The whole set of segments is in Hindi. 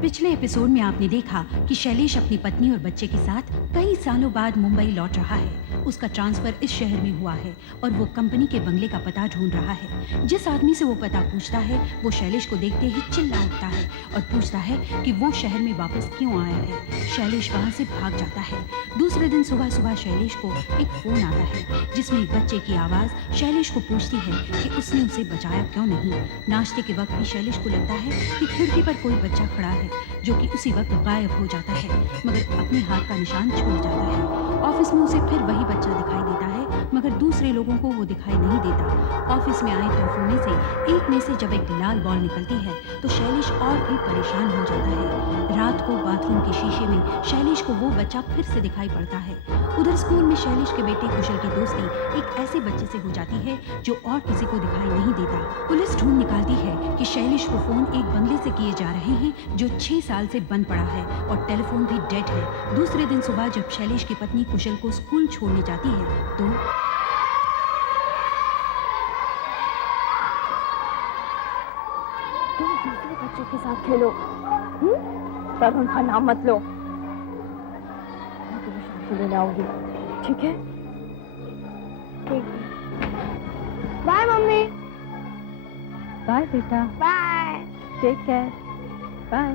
पिछले एपिसोड में आपने देखा कि शैलेश अपनी पत्नी और बच्चे के साथ कई सालों बाद मुंबई लौट रहा है। उसका ट्रांसफर इस शहर में हुआ है और वो कंपनी के बंगले का पता ढूंढ रहा है। जिस आदमी से वो पता पूछता है वो शैलेश को देखते ही चिल्ला उठता है और पूछता है कि वो शहर में वापस क्यों आया है। शैलेश वहाँ से भाग जाता है। दूसरे दिन सुबह सुबह शैलेश को एक फोन आता है जिसमें एक बच्चे की आवाज शैलेश को पूछती है कि उसने उसे बचाया क्यों नहीं। नाश्ते के वक्त भी शैलेश को लगता है कि खिड़की पर कोई बच्चा खड़ा है जो कि उसी वक्त गायब हो जाता है मगर अपने हाथ का निशान छोड़ जाता है। ऑफिस में उसे फिर वही बच्चा दिखाई देता है मगर दूसरे लोगों को वो दिखाई नहीं देता। ऑफिस में आए तोहफों में से एक में से जब एक लाल बॉल निकलती है तो शैलेश और भी परेशान हो जाता है। रात को बाथरूम के शीशे में शैलेश को वो बच्चा फिर से दिखाई पड़ता है। उधर स्कूल में शैलेश के बेटे कुशल की दोस्ती एक ऐसे बच्चे से हो जाती है जो और किसी को दिखाई नहीं देता। पुलिस ढूंढ निकालती है कि शैलेश को फोन एक बंगले से किए जा रहे हैं जो 6 साल से बंद पड़ा है और टेलीफोन भी डेड है। दूसरे दिन सुबह जब शैलेश की पत्नी कुशल को स्कूल छोड़ने जाती है तो तुम दूसरे बच्चों के साथ खेलो, पर उनका नाम मत लो। मैं तुम्हें शाम को लेने आऊंगी, ठीक है? ठीक। Bye mummy. बाय बेटा। बाय। Take care. बाय।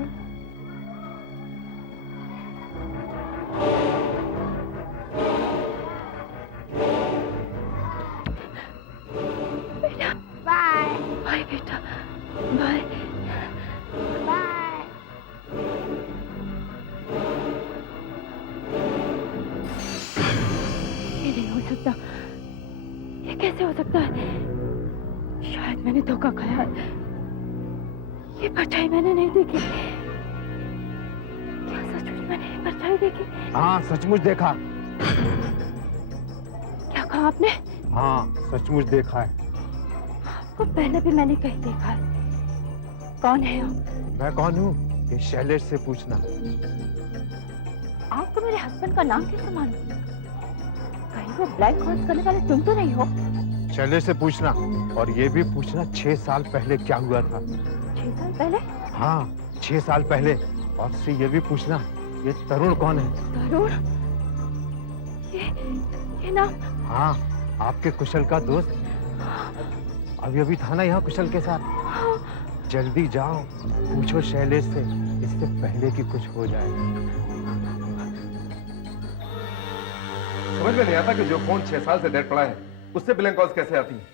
बेटा। बाय। बाय बेटा। बाय। बाय। ये नहीं हो सकता। ये कैसे हो सकता है? शायद मैंने धोखा खाया। ये परछाई मैंने नहीं देखी। क्या सचमुच मैंने ये परछाई देखी? हाँ, सचमुच देखा। क्या कहा आपने? हाँ, सचमुच देखा है। आपको पहले भी मैंने कहीं देखा है। कौन है आप? मैं कौन हूँ ये शैलेश से पूछना। आपको मेरे हस्बैंड का नाम कैसे मालूम? कहीं वो ब्लैक हॉर्स करने वाले तुम तो नहीं हो? शैलेश से पूछना और ये भी पूछना 6 साल पहले क्या हुआ था। 6 साल पहले? हाँ, 6 साल पहले। और से ये भी पूछना ये तरुण कौन है। तरुण? ये नाम? हाँ, आपके कुशल का दोस्त। अभी अभी था ना यहाँ कुशल के साथ। जल्दी जाओ, पूछो शैलेश से, इससे पहले कि कुछ हो जाए। समझ में नहीं आता कि जो फोन 6 साल से डेड पड़ा है उससे ब्लैंक कॉल्स कैसे आती हैं?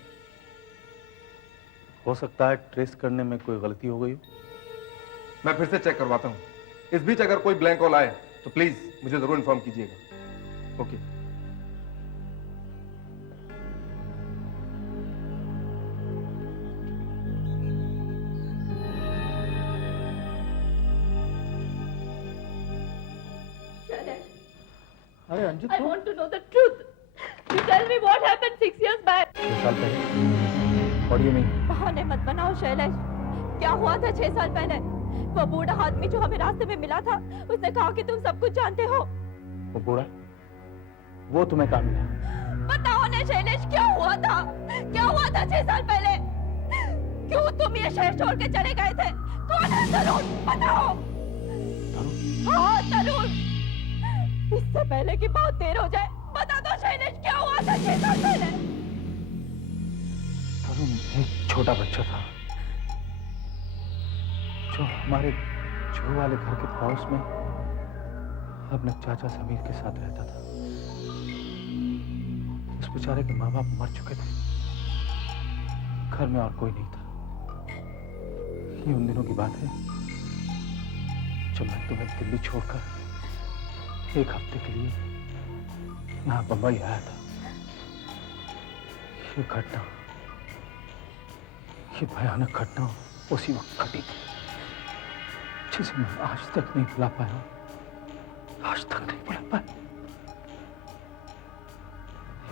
हो सकता है ट्रेस करने में कोई गलती हो गई हो। मैं फिर से चेक करवाता हूँ। इस बीच अगर कोई ब्लैंक कॉल आए तो प्लीज मुझे जरूर इन्फॉर्म कीजिएगा। ओके। अरे Anju, I want to know the truth. You tell me what happened 6 years back. 6 साल पहले? What do you mean? बहाने मत बनाओ शैलेश। क्या हुआ था 6 साल पहले? वो बूढ़ा आदमी जो हमें रास्ते में मिला था, उसने कहा कि तुम सब कुछ जानते हो। वो बूढ़ा? वो तुम्हें कहाँ मिला? बताओ ने शैलेश, क्या हुआ था? क्या हुआ था 6 साल पहले? क्यों तुम ये शहर छोड़ के चले गए थे? कौन है तरुण? बताओ। हाँ, तरुण। इससे पहले कि बहुत देर हो जाए, बता दो शैलेश, क्या हुआ था 6 साल पहले? तरुण एक छोटा बच्चा था जो हमारे जो वाले घर के पड़ोस में अपने चाचा समीर के साथ रहता था। उस बेचारे के माँ बाप मर चुके थे। घर में और कोई नहीं था। ये उन दिनों की बात है जब मैं तुम्हें दिल्ली छोड़कर 1 हफ्ते के लिए यहाँ बंबई आया था। ये घटना, ये भयानक घटना उसी वक्त घटी जिसे मैं आज तक नहीं भुला पाया। आज तक नहीं भुला पाया।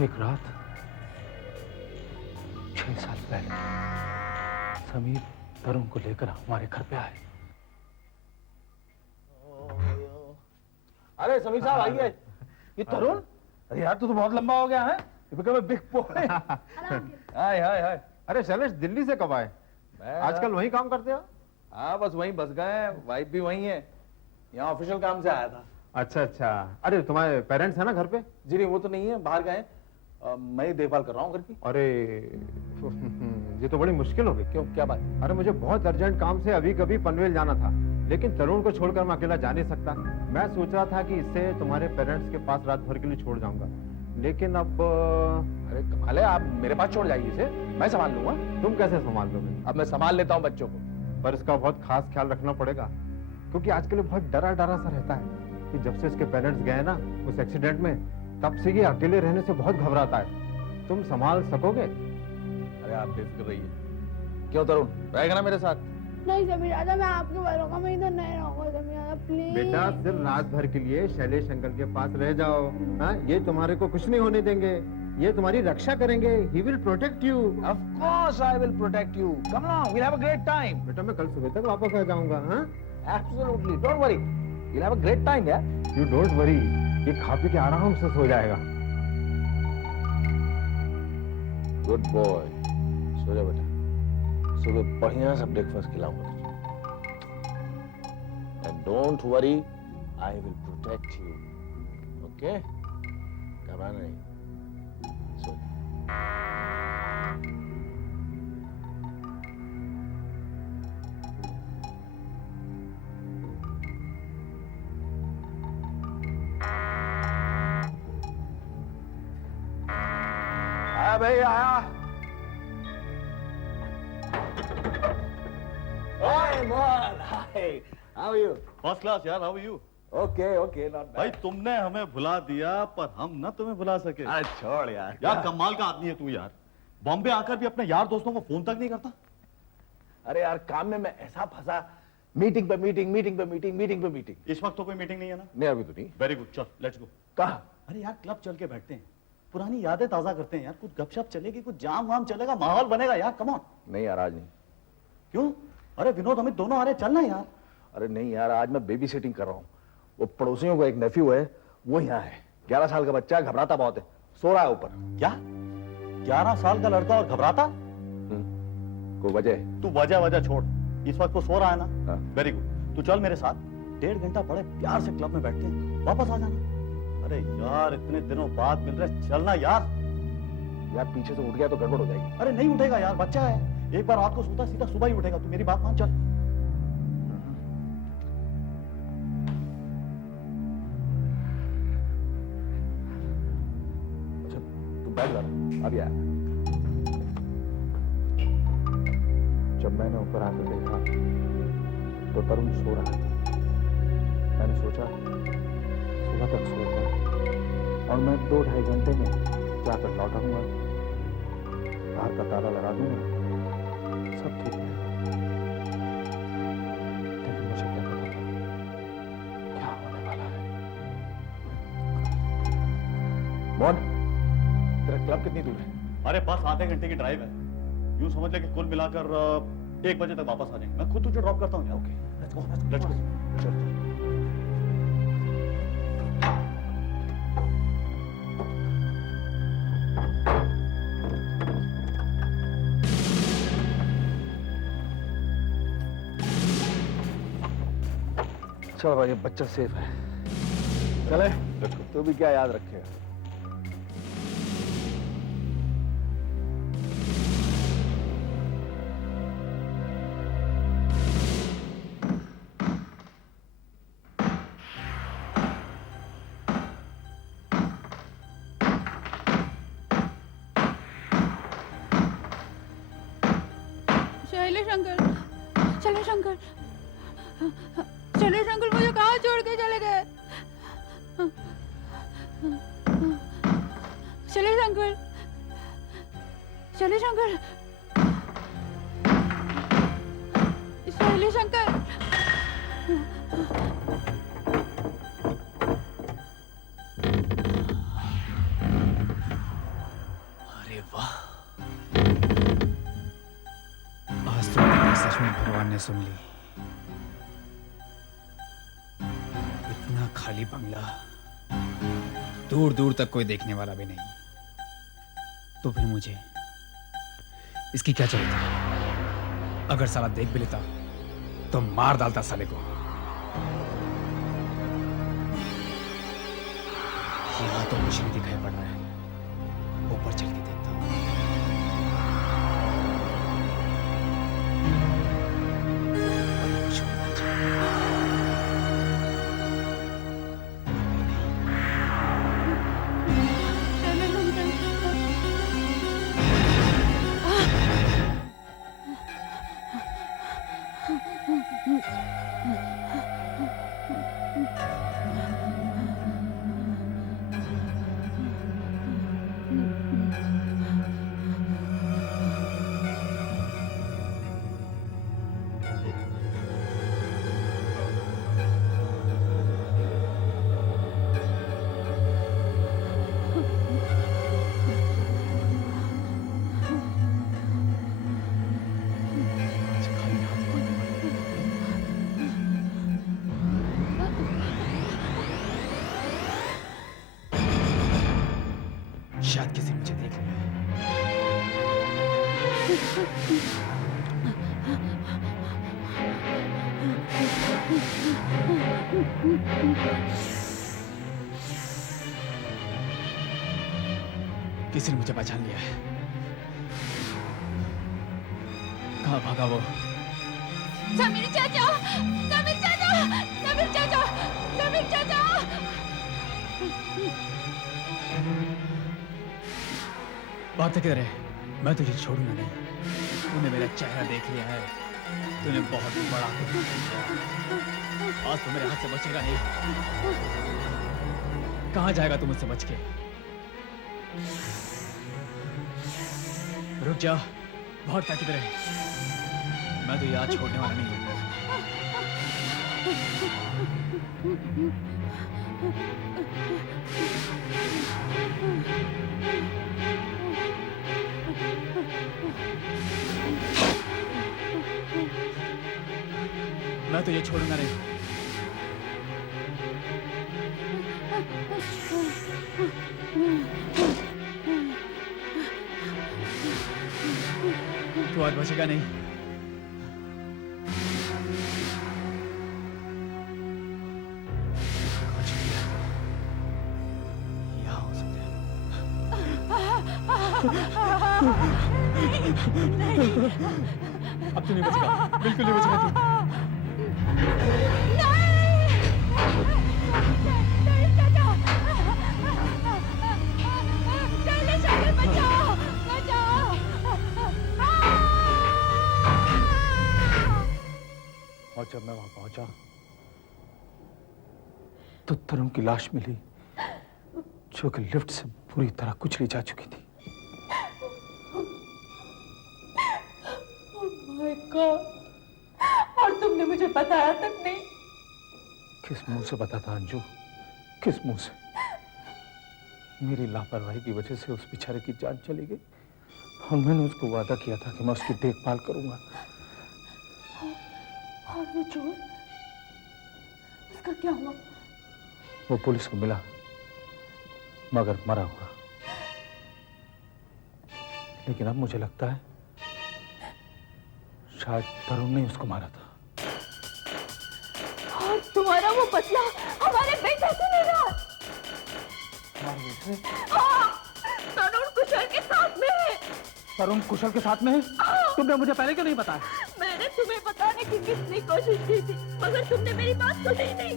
एक रात 6 साल पहले समीर तरुण को लेकर हमारे घर पे आए। अरे समीर साहब आइए। ये तरुण? अरे यार तू तो बहुत लंबा हो गया है। Big boy. Hi hi hi. अरे शैलेश, दिल्ली से कब आए? आजकल वही काम करते हो? हाँ बस वहीं बस गए हैं, वाइफ भी वहीं है। यहाँ ऑफिशियल काम से आया था। अच्छा अच्छा, अरे तुम्हारे पेरेंट्स है ना घर पे? जी नहीं, वो तो नहीं है, बाहर गए हैं। मैं ही देखभाल कर रहा हूँ घर की। अरे ये तो बड़ी मुश्किल हो गई। क्यों, क्या बात? अरे मुझे बहुत अर्जेंट काम से अभी कभी पनवेल जाना था, लेकिन तरुण को छोड़कर मैं अकेला जा नहीं सकता। मैं सोच रहा था कि इससे तुम्हारे पेरेंट्स के पास रात भर के लिए छोड़ जाऊंगा, लेकिन अब अरे कमाल है, आप मेरे पास छोड़ जाइए इसे, मैं संभाल लूंगा। तुम कैसे संभाल लोगे? अब मैं संभाल लेता हूँ बच्चों को। पर इसका बहुत खास ख्याल रखना पड़ेगा, क्योंकि आजकल ये बहुत डरा डरा सा रहता है कि जब से इसके पेरेंट्स गए ना उस एक्सीडेंट में, तब से ये अकेले रहने से बहुत घबराता है। तुम संभाल सकोगे? अरे आप बेफिक्र रहिए। क्यों तरुण, रहेगा ना मेरे साथ? नहीं समीर दादा, मैं आपके भरोसा में इधर नहीं रहूंगा समीर दादा, प्लीज। बेटा सिर्फ रात भर के लिए शैलेश अंकल के पास रह जाओ। हाँ, ये तुम्हारे को कुछ नहीं होने देंगे, ये तुम्हारी रक्षा करेंगे। He will protect you. Of course I will protect you. Come along, we'll have a great time. बेटा मैं कल सुबह तक वापस आ जाऊंगा। हाँ, Absolutely, don't worry. We'll have a great time, yeah? you don't worry. ये खा पी के आराम से सो जाएगा। Good boy. सो जा बेटा, सुबह बढ़िया सा ब्रेकफास्ट खिलाऊंगा तुझे। And don't worry, I will protect you. Okay? घबराना नहीं। सो जा। आया भाई आया। Hi, man. Hi. How are you? First class यार, how are you? Okay, okay, not भाई bad. तुमने हमें भुला दिया पर हम ना तुम्हें भुला सके। अरे छोड़ यार। यार कमाल का आदमी है तू यार, बॉम्बे आकर भी अपने यार दोस्तों को फोन तक नहीं करता। अरे यार काम में मैं ऐसा फंसा, मीटिंग पे मीटिंग, मीटिंग पे मीटिंग, मीटिंग पे मीटिंग। इस वक्त तो कोई मीटिंग नहीं है ना? नहीं अभी तो नहीं। वेरी गुड, चल लेट्स गो। कहा? अरे यार क्लब चल के बैठते हैं, पुरानी यादें ताजा करते हैं यार, कुछ गपशप चलेगी, कुछ जाम वाम चलेगा, माहौल बनेगा यार। Come on. नहीं यार आज नहीं। क्यों? अरे विनोद अमित दोनों आ रहे, चलना यार। अरे नहीं यार, आज मैं बेबी सिटिंग कर रहा हूँ। वो पड़ोसियों को एक नेफ्यू है, वो यहाँ है। 11 साल का बच्चा, घबराता बहुत है, सो रहा है ऊपर। क्या 11 साल का लड़का और घबराता? कोई वजह? तू वजह वजह छोड़, इस वक्त वो सो रहा है ना? हाँ। वेरी गुड, तू चल मेरे साथ, 1.5 घंटा बड़े प्यार से क्लब में बैठते हैं, वापस आ जाना। अरे यार इतने दिनों बाद मिल रहे, चलना यार। यार पीछे से उठ गया तो गड़बड़ हो जाएगी। अरे नहीं उठेगा यार, बच्चा है, एक बार रात को सोता सीधा सुबह ही उठेगा। तू मेरी बात मान, चल। अच्छा तू बैठ जा, अभी आया। जब मैंने ऊपर आकर देखा तो तरुण सो रहा था। मैंने सोचा सुबह तक सोकर और मैं 2-2.5 घंटे में जाकर लौट आऊंगा, बाहर का ताला लगा दूंगा, सब ठीक है। लेकिन मुझे क्या पता था क्या होने वाला है। मोहन, तेरा क्लब कितनी दूर है? अरे बस आधे घंटे की ड्राइव है, यूं समझ ले कि कुल मिलाकर 1 बजे तक वापस आ जाएंगे। मैं खुद तुझे ड्रॉप करता हूँ। Okay let's go, let's go. चलो भाई, बच्चा सेफ है। चले, तू भी क्या याद रखेगा। Shailesh uncle, Shailesh uncle, Shailesh uncle मुझे कहाँ छोड़ के चले गए? Shailesh uncle, Shailesh uncle, Shailesh uncle. अरे वाह, आज तो मेरी सच में भगवान ने सुन ली। इतना खाली बंगला, दूर दूर तक कोई देखने वाला भी नहीं, तो फिर मुझे इसकी क्या जरूरत है? अगर साला देख भी लेता तो मार डालता साले को। यहाँ तो कुछ नहीं दिखाई पड़ रहा है, ऊपर चल के देखता हूँ। कुछ होना चाहिए। शायद किसी ने मुझे देख लिया है। किसी ने मुझे पहचान लिया है। कहाँ भागा वो? समीर चाचा, समीर चाचा, समीर चाचा, समीर चाचा। बात किधर है? मैं तुझे छोड़ूंगा नहीं। तूने मेरा चेहरा देख लिया है, तूने बहुत बड़ा गुनाह किया। आज तो मेरे हाथ से बचेगा नहीं। कहाँ जाएगा तू मुझसे बच के? रुक जा, बहुत किधर है? मैं तुझे आज छोड़ने वाला नहीं हूँ। मैं तुझे छोड़ूंगा नहीं। तू आज बचेगा नहीं। कहाँ चल गया? यहाँ हो सकता है। अब तू नहीं बचेगा, बिल्कुल नहीं बचेगा तू। और जब मैं वहां पहुंचा तो तरुण की लाश मिली, जो कि लिफ्ट से पूरी तरह कुचली जा चुकी थी। माय गॉड, और तुमने मुझे बताया तक नहीं। किस मुंह से बताता अंजू, किस मुंह से? मेरी लापरवाही की वजह से उस बेचारे की जान चली गई और मैंने उसको वादा किया था कि मैं उसकी देखभाल करूंगा। और वो चोर, उसका क्या हुआ? वो पुलिस को मिला मगर मरा हुआ। लेकिन अब मुझे लगता है शायद तरुण ने उसको मारा था। और तुम्हारा वो बदला हमारे बेटे से ले रहा। हाँ, तरुण कुशल के साथ में है। तरुण कुशल के साथ में है? तुमने मुझे पहले क्यों नहीं बताया? मैंने तुम्हें बताने की कितनी कोशिश की थी, मगर तुमने मेरी बात सुनी नहीं।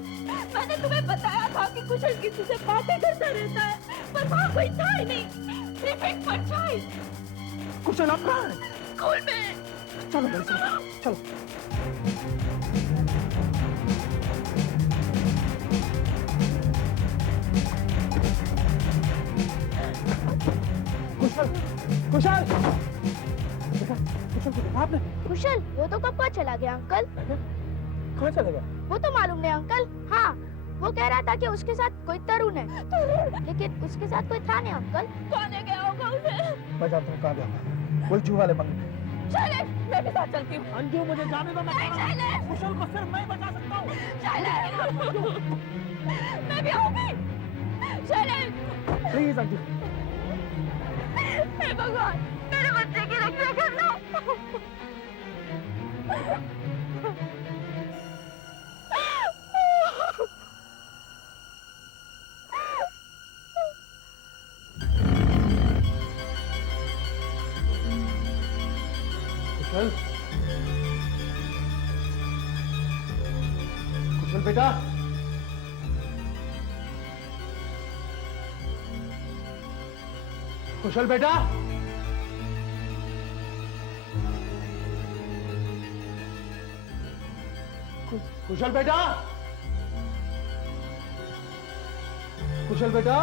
मैंने तुम्हें बताया था कि कुशल किसी से बातें करता रहता है, पर वहाँ कोई था ही नहीं, सिर्फ एक परछाई। कुशल अब कहाँ है? स्कूल में। चलो मेरे साथ, चलो। कुशल, कुशल, कुशल को देखा आपने? कुशल, वो तो कब का चला गया अंकल। कहाँ चले गया? वो तो मालूम नहीं अंकल। हाँ, वो कह रहा था कि उसके साथ कोई तरुण है, लेकिन उसके साथ कोई था नहीं अंकल। कौन ले गया होगा उसे? मैं जानता हूँ कहाँ गया। वही जू वाले बंगले। शैलेश, मैं भी साथ चलती हूँ। अंजू मुझे जाने दो। नहीं शैलेश, कुशल को सिर्फ मैं बचा सकता हूँ। शैलेश, मैं भी आऊंगी। शैलेश, प्लीज अंजू। हे भगवान, मेरे बच्चे की रक्षा करना। कुशल बेटा, कुशल बेटा, कुशल बेटा, कुशल बेटा,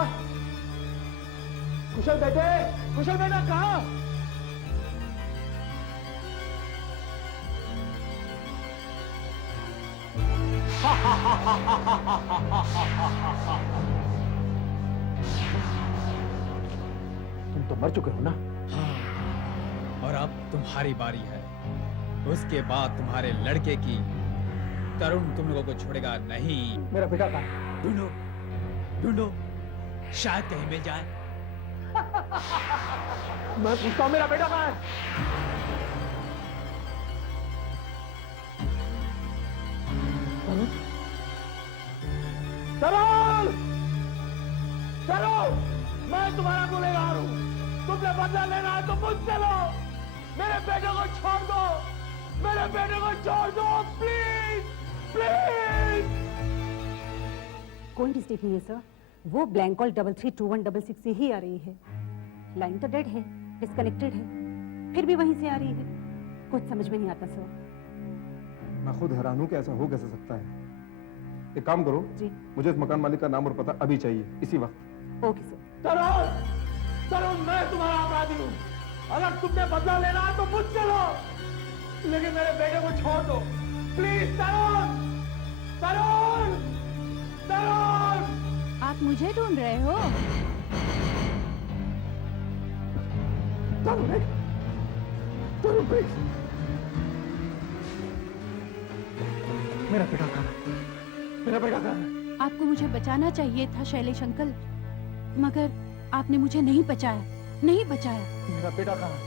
कुशल बेटे, कुशल बेटा कहाँ? तुम तो मर चुके हो ना? हाँ, और अब तुम्हारी बारी है। उसके बाद तुम्हारे लड़के की तरुण तुम लोगों को छोड़ेगा नहीं। मेरा बेटा कहाँ है? ढूंढो, ढूंढो, शायद कहीं मिल जाए। मैं पूछता हूँ मेरा बेटा कहाँ है? तरुण! तरुण! मैं तुम्हारा गुनहगार हूँ। तुमने बदला लेना है तो मुझसे लो। मेरे बेटे को छोड़ दो। मेरे बेटे को छोड़ दो, प्लीज, प्लीज। कोई मिस्टेक नहीं है सर, वो ब्लैंक कॉल 332166 से ही आ रही है। लाइन तो डेड है, डिस्कनेक्टेड है, फिर भी वहीं से आ रही है। कुछ समझ में नहीं आता सर। मैं खुद हैरान हूँ कि ऐसा हो कैसे सकता है। एक काम करो जी। मुझे इस मकान मालिक का नाम और पता अभी चाहिए, इसी वक्त। Okay sir. तरुण! तरुण, मैं तुम्हारा अपराधी हूँ। अगर तुमने बदला लेना है तो मुझसे लो, लेकिन मेरे बेटे को छोड़ दो, प्लीज। तरुण! तरुण! तरुण! आप मुझे ढूंढ रहे हो? तरुण, तरुण, प्लीज। मेरा बेटा कहाँ है? मेरा बेटा कहाँ है? आपको मुझे बचाना चाहिए था शैलेश अंकल, मगर आपने मुझे नहीं बचाया, नहीं बचाया। मेरा बेटा कहाँ है?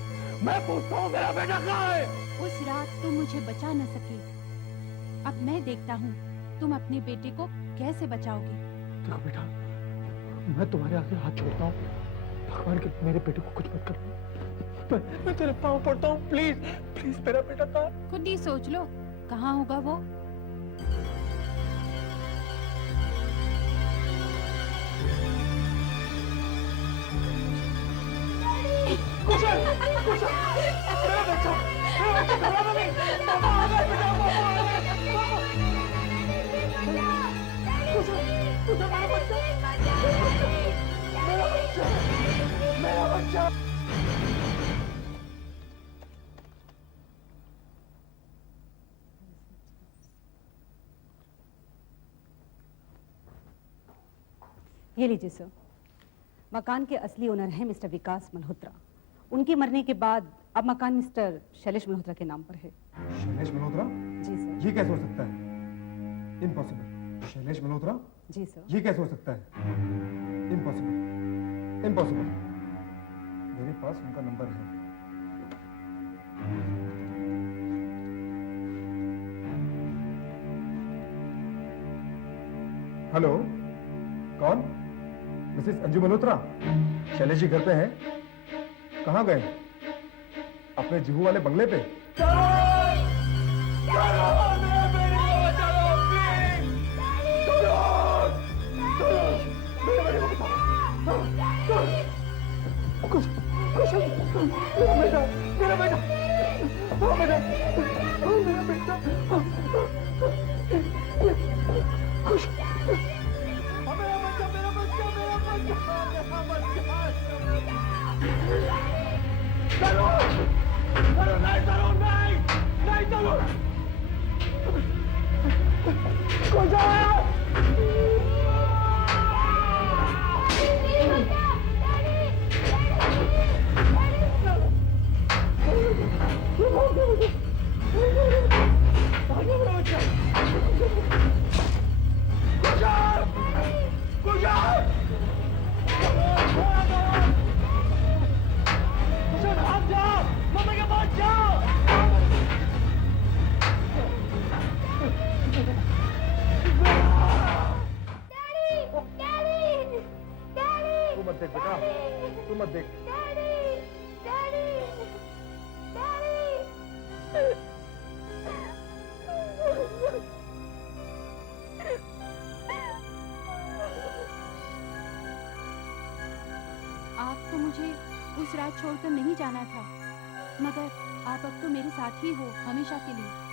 मैं पूछता हूँ, मेरा बेटा कहाँ है? उस रात तुम मुझे बचा न सके। अब मैं देखता हूँ तुम अपने बेटे को कैसे बचाओगे। देखो बेटा, मैं तुम्हारे आगे हाथ छोड़ता हूँ। भगवान के मेरे बेटे को कुछ मत कर। मैं तेरे पाँव पड़ता हूँ, प्लीज, प्लीज। मेरा बेटा कहाँ? खुद ही सोच लो, कहाँ होगा वो। कुशल! कुशल! मेरा बच्चा! मेरा बच्चा घबराना नहीं! पापा आ गए बेटा, पापा आ गए! पापा! कुशल! कुशल, मेरा बच्चा! मेरा बच्चा! मेरा बच्चा! ये लीजिए सर, मकान के असली ओनर हैं मिस्टर विकास मल्होत्रा। उनके मरने के बाद अब मकान मिस्टर शैलेश मल्होत्रा के नाम पर है। शैलेश मल्होत्रा? जी सर। ये कैसे हो सकता है? इम्पॉसिबल। शैलेश मल्होत्रा? जी सर। ये कैसे हो सकता है? Impossible, impossible. मेरे पास उनका नंबर है। हेलो, कौन? मिसेस अंजू मल्होत्रा? शैलेश जी घर पे हैं? कहाँ गए? अपने जुहू वाले बंगले पे? मेरा बेटा! मेरा बेटा! मेरा बेटा! कुछ मेरा बच्चा, मेरा बच्चा, मेरा बच्चा, मेरा बच्चा! तरुण! तरुण नहीं, तरुण नहीं! नहीं तरुण! मत देख बेटा, तू मत देख। मुझे उस रात छोड़कर नहीं जाना था, मगर आप अब तो मेरे साथ ही हो हमेशा के लिए।